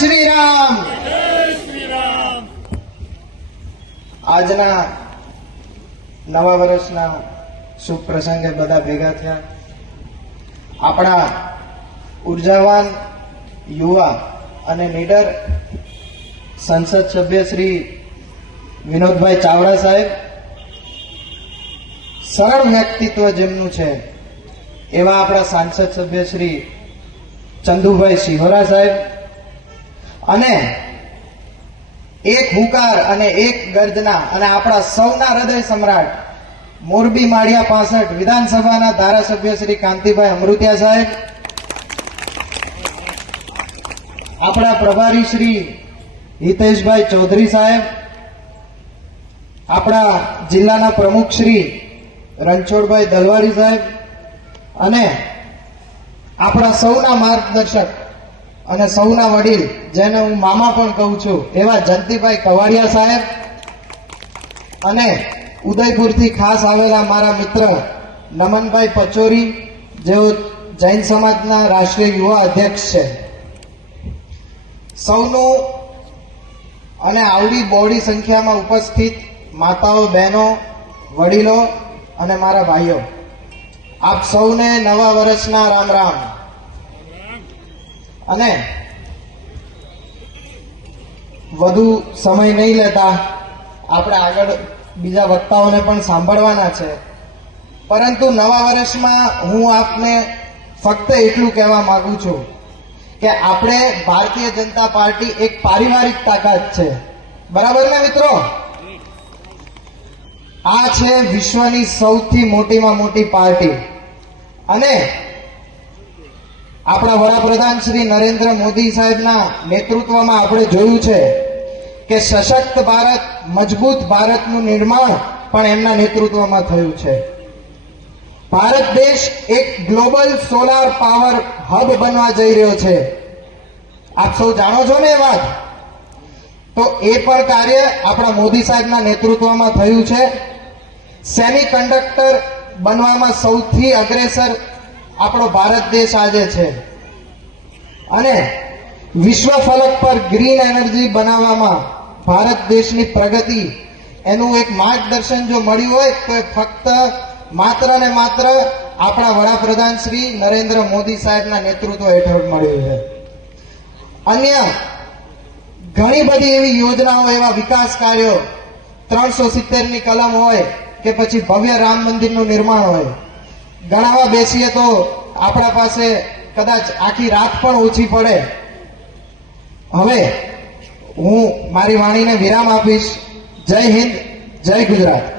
શ્રી રામ. આજના નવા વર્ષના શુભ પ્રસંગે બધા ભેગા થયા. આપણા ઉર્જાવાન યુવા અને નીડર સંસદ સભ્ય શ્રી વિનોદભાઈ ચાવડા સાહેબ, સરળ વ્યક્તિત્વ જેમનું છે એવા આપણા સાંસદ સભ્ય શ્રી ચંદુભાઈ સિહોરા સાહેબ, અને એક હુંકાર અને એક ગર્જના અને આપણા સૌના હૃદય સમ્રાટ મોરબી માળિયા 65 વિધાનસભાના ધારાસભ્ય શ્રી કાંતિભાઈ અમૃતિયા સાહેબ, આપણા પ્રભારી શ્રી હિતેશભાઈ ચૌધરી સાહેબ, આપણા જિલ્લાના પ્રમુખ શ્રી રણછોડભાઈ દલવાડી સાહેબ, અને આપણા સૌના માર્ગદર્શક અને સૌના વડીલ જેને હું મામા પણ કહું છું એવા જયંતિભાઈ કવાડિયા સાહેબ, અને ઉદયપુરથી ખાસ આવેલા મારા મિત્ર નમનભાઈ પચોરી, જેઓ જૈન સમાજના રાષ્ટ્રીય યુવા અધ્યક્ષ છે. સૌનું અને આવડી બહોળી સંખ્યામાં ઉપસ્થિત માતાઓ, બહેનો, વડીલો અને મારા ભાઈઓ, આપ સૌને નવા વર્ષના રામ રામ. અને વધુ સમય નહીં લેતા આપણે આગળ બીજા વક્તાઓને પણ સાંભળવાના છે, પરંતુ નવા વર્ષમાં હું આપને ફક્ત એટલું કહેવા માંગુ છું કે આપણે ભારતીય જનતા પાર્ટી એક પારિવારિક તાકાત છે. બરાબર ને મિત્રો? આ છે વિશ્વની સૌથી મોટીમાં મોટી પાર્ટી, અને આપણા વડાપ્રધાન શ્રી નરેન્દ્ર મોદી સાહેબના નેતૃત્વમાં આપણે જોયું છે કે સશક્ત ભારત, મજબૂત ભારતનું નિર્માણ પણ એમના નેતૃત્વમાં થયું છે. ભારત દેશ એક ગ્લોબલ સોલાર પાવર હબ બનવા જઈ રહ્યો છે. આપ સૌ જાણો છો ને એ વાત? તો એ પણ કાર્ય આપણા મોદી સાહેબના નેતૃત્વમાં થયું છે. સેમી કંડક્ટર બનવામાં સૌથી અગ્રેસર આપણો ભારત દેશ આજે છે, અને વિશ્વ ફલક પર ગ્રીન એનર્જી બનાવવામાં ભારત દેશની પ્રગતિ, એનું એક માર્ગદર્શન જો મળ્યું હોય તો એ ફક્ત માત્ર ને માત્ર આપણા વડાપ્રધાન શ્રી નરેન્દ્ર મોદી સાહેબના નેતૃત્વ હેઠળ મળ્યું છે. અન્ય ઘણી બધી એવી યોજનાઓ, એવા વિકાસ કાર્યો, 370ની કલમ હોય કે પછી ભવ્ય રામ મંદિરનું નિર્માણ હોય, ગણાવા બેસીએ તો આપણા પાસે કદાચ આખી રાત પણ ઓછી પડે. હવે હું મારી વાણીને વિરામ આપીશ. જય હિન્દ, જય ગુજરાત.